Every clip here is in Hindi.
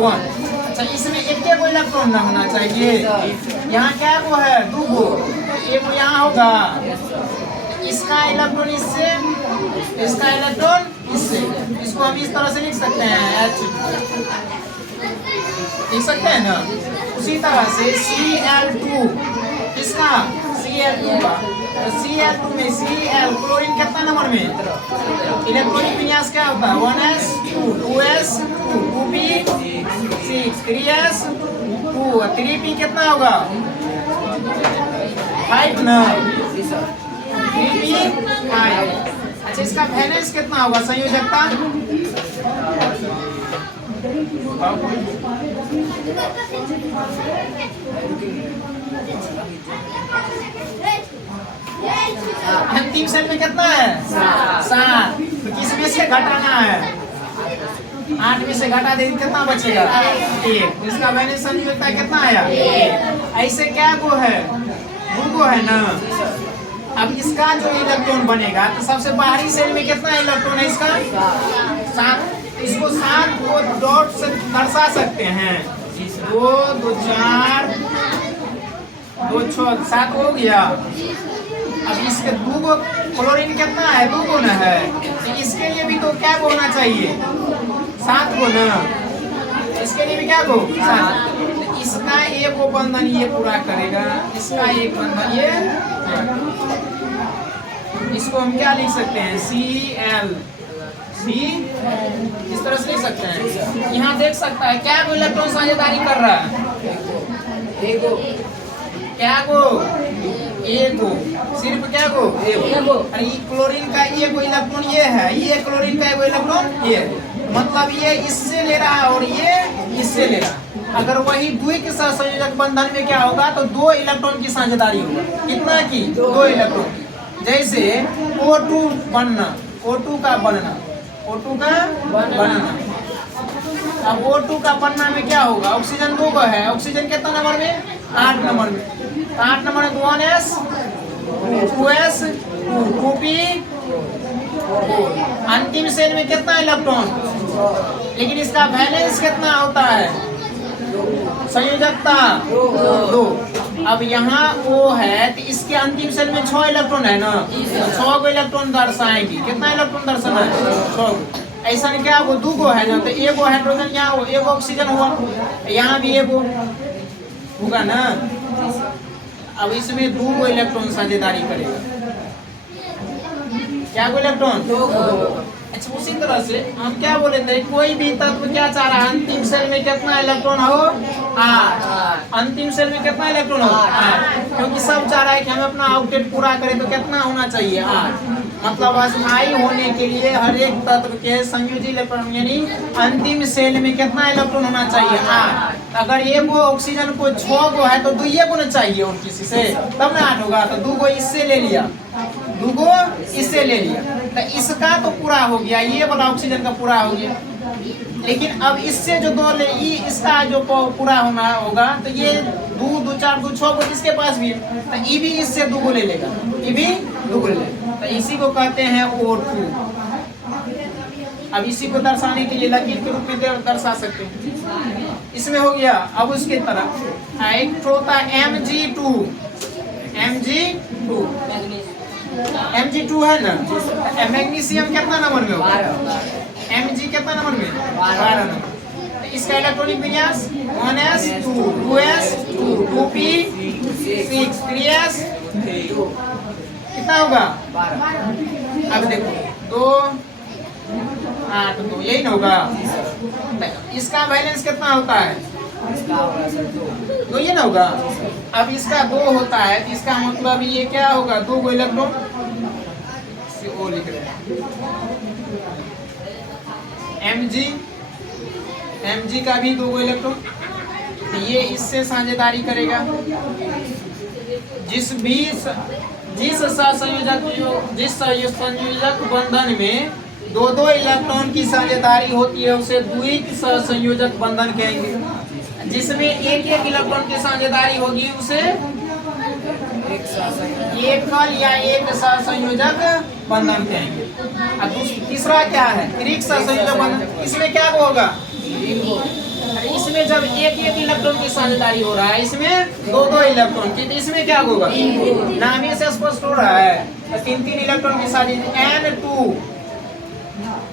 वन। अच्छा इसमें एक को इलेक्ट्रॉन ना होना चाहिए। यहाँ क्या को है, दो गो, एक यहाँ होगा, इसका इलेक्ट्रॉन इससे, इसका इलेक्ट्रॉन इससे। इसको हम इस तरह से लिख सकते हैं, H लिख सकते हैं ना। उसी तरह से Cl2, इसका Cl2 का, तो Cl2 में Cl क्लोरीन कितना नंबर में, इलेक्ट्रॉनिक विन्यास क्या होता है, 1s2 2s2 2p6 3s2 3p कितना होगा 5 ना, 3p5। अच्छा इसका वैलेंस कितना होगा, संयोजकता, अंतिम सेल में कितना है, 7। तो किस में से घटाना है, 8 में से घटा देंगे कितना बचेगा, 1। इसका वैलेंस संयोजकता कितना आया, ऐसे क्या को है, 2 को है ना। अब इसका जो इलेक्ट्रॉन बनेगा तो सबसे बाहरी सेल में कितना इलेक्ट्रॉन है इसका, 7। इसको 7 को डॉट से दर्शा सकते हैं, 2 2 4 2 6 7 हो गया। अब इसके 2 को क्लोरीन कितना है, 2 को ना है, तो इसके लिए भी तो क्या होना चाहिए, 7 को ना, इसके लिए भी क्या को 7। इसका एक को बंधन ये पूरा करेगा, इसका एक बंधन ये, इसको हम क्या लिख सकते हैं, Cl C, इस तरह से लिख सकते हैं। यहाँ देख सकता है क्या को इलेक्ट्रॉन साझेदारी कर रहा है, क्या को, एक को, सिर्फ क्या को, अरे ये क्लोरीन का ये को इलेक्ट्रॉन ये है, ये क्लोरीन का वो इलेक्ट्रॉन ये, मतलब ये इससे ले रहा है और ये इससे ले रहा है। अगर वही द्वि के साथ संयोजक बंधन में क्या होगा, तो 2 इलेक्ट्रॉन की साझेदारी होगा, कितना की, 2 इलेक्ट्रॉन की। जैसे O2 बनना, O2 का बनना, O2 का बनना। अब O2 का बनना में क्या होगा, ऑक्सीजन 2 का है, ऑक्सीजन कितना नंबर में, 8 नंबर में, 8 नंबर में 1s 2s 2p 4। अंतिम सेल में कितना इलेक्ट्रॉन, लेकिन इसका वैलेंस कितना होता है, संयोजकता 2। अब यहाँ O है तो इसके अंतिम सेल में 6 इलेक्ट्रॉन है ना, 6 को इलेक्ट्रॉन दर्शाएंगे, कितना इलेक्ट्रॉन दर्शाना है, 6। ऐसा नहीं क्या वो 2 को है ना, तो एक हाइड्रोजन यहाँ हो, एक ऑक्सीजन हुआ, यहाँ भी एक होगा ना। अब इसमें 2 को इलेक्ट्रॉन साझेदारी करेगा, क्या को इलेक्ट्रॉन। अच्छा उसी तरह से हम क्या बोले थे, कोई भी तत्व क्या चाह रहा है, अंतिम सेल में कितना इलेक्ट्रॉन हो, 8। अंतिम सेल में कितना इलेक्ट्रॉन हो, 8, क्योंकि सब चाह रहा है कि हम अपना आउटपुट पूरा करें, तो कितना होना चाहिए, 8। मतलब अस्थायी होने के लिए हर एक तत्व के संयोजी इलेक्ट्रॉन यानी अंतिम सेल में कितना इलेक्ट्रॉन होना चाहिए, 8। अगर ये वो ऑक्सीजन को 6 को है तो 2 को ना चाहिए और किसी से, तब ना 8 होगा, तो 2 को इससे ले लिया, 2 को इससे ले लिया, तो इसका तो पूरा हो गया, ये वाला ऑक्सीजन का पूरा हो गया। लेकिन अब इससे जो 2 ले, इसका जो पूरा होना होगा, तो ये 2 2 4 2 6 को इसके पास भी है, तो ये भी इससे 2 को ले लेगा, ये भी 2 को ले लेगा, तो इसी को कहते हैं O2। अब इसी को दर्शाने के लिए लकीर के रूप में दर्शा सकते हैं। इसमें हो गया। अब उसके तरह एक होता है Mg2, Mg2 है ना, मैग्नीशियम कितना नंबर में होगा, Mg कितना नंबर में, 12 नंबर। इसका इलेक्ट्रॉनिक विन्यास 1s2 2s2 2p6 3s2 कितना होगा, 12। अब देखो 2 8 2 यही ना होगा, इसका बैलेंस कितना होता है, 2 ये ना होगा। अब इसका 2 होता है तो इसका मतलब ये क्या होगा, 2 को इलेक्ट्रॉन ओ लिख रहे हैं, Mg का भी 2 इलेक्ट्रॉन, तो ये इससे साझेदारी करेगा। जिस संयोजक बंधन में 2 इलेक्ट्रॉन की साझेदारी होती है उसे द्विक सहसंयोजक बंधन कहेंगे। जिसमें एक इलेक्ट्रॉन की साझेदारी होगी उसे एकल या एक सहसंयोजक बंधन कहेंगे। और तीसरा क्या है, त्रिक सहसंयोजक बंधन। इसमें क्या होगा, एक एक इलेक्ट्रॉन की साझेदारी हो रहा है, इसमें दो दो इलेक्ट्रॉन की, तो इसमें क्या होगा, नाम से स्पष्ट हो रहा है, तो तीन तीन इलेक्ट्रॉन की साझेदारी N2,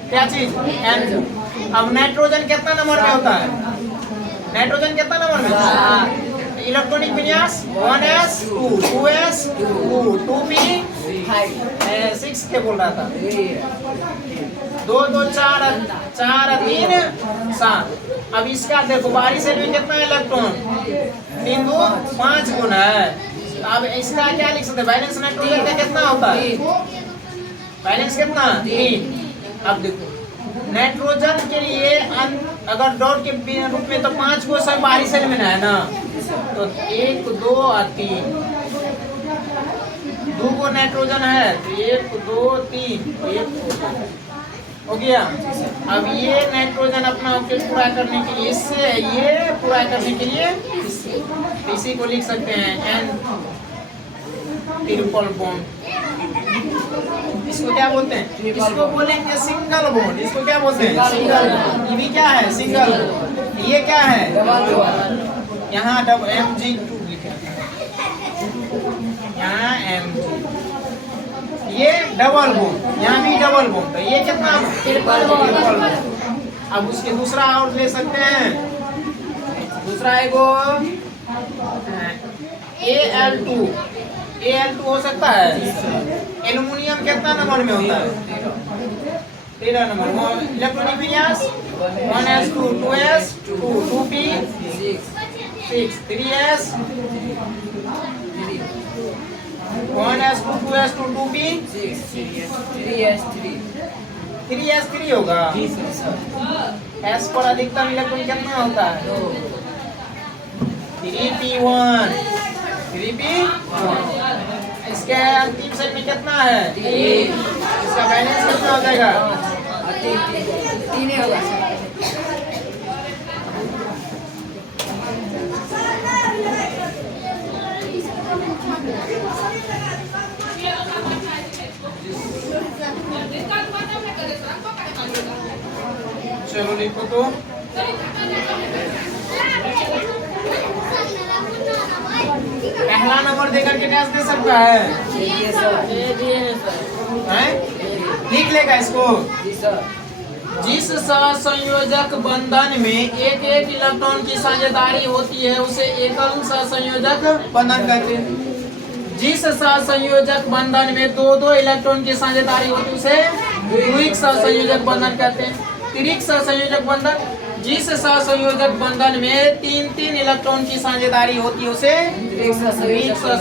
क्या चीज N2। अब नाइट्रोजन कितना नंबर में होता है, नाइट्रोजन कितना नंबर में होता है, इलेक्ट्रॉनिक विन्यास 1s2 2s2 2p 6 के बोल रहा था, 2 2 4 4 3 7। अब इसका देखो बाहरी सेल में कितना इलेक्ट्रॉन, 3 2 5 गुना है। अब इसका क्या लिख सकते हैं, बैलेंस नाइट्रोजन का कितना होता है, बैलेंस कितना 3। अब देखो नाइट्रोजन के लिए अगर डॉट के रूप में तो 5 को सब बाहरी सेल में है ना, तो 1 2 और 3, 2 को नाइट्रोजन है तो 1 2 3 1 हो गया। अब ये नाइट्रोजन अपना ऑब्जेक्ट पूरा करने के लिए, इससे ये पूरा करने के लिए इसी को लिख सकते हैं N ट्रिपल बॉन्ड। इसको क्या बोलते हैं, इसको बोलेंगे सिंगल बॉन्ड। इसको क्या बोलते हैं, सिंगल बॉन्ड। ये भी क्या है, सिंगल बॉन्ड। ये क्या है, यहाँ Mg2 लिखे, यहाँ Mg, ये डबल बॉन्ड, यहाँ भी डबल बॉन्ड, तो ये कितना ट्रिपल बॉन्ड। अब उसके दूसरा और ले सकते हैं, दूसरा एगो Al2 हो सकता है। एल्युमिनियम कितना नंबर में होता है, 13 नंबर। इलेक्ट्रॉनिक विन्यास 1s2 2s2 2p 6 3s 1s2 2s2 2p 3s3 होगा। s पर अधिकतम इलेक्ट्रॉन कितना होता है, 3p1 3p1। इसके अंतिम सेट में कितना है, 3। इसका बैलेंस कितना हो जाएगा, 3 होगा। चलो लिखो तो, पहला नंबर देकर के डैश दे सकता है, लिख लेगा इसको। जिस सहसंयोजक बंधन में एक एक इलेक्ट्रॉन की साझेदारी होती है उसे एकल सहसंयोजक बंधन कहते हैं। जिस सहसंयोजक बंधन में दो दो इलेक्ट्रॉन की साझेदारी होती है उसे द्विक सहसंयोजक बंधन कहते हैं। त्रिक सहसंयोजक बंधन, जिस सहसंयोजक बंधन में तीन तीन इलेक्ट्रॉन की साझेदारी होती है उसे द्विक सहसंयोजक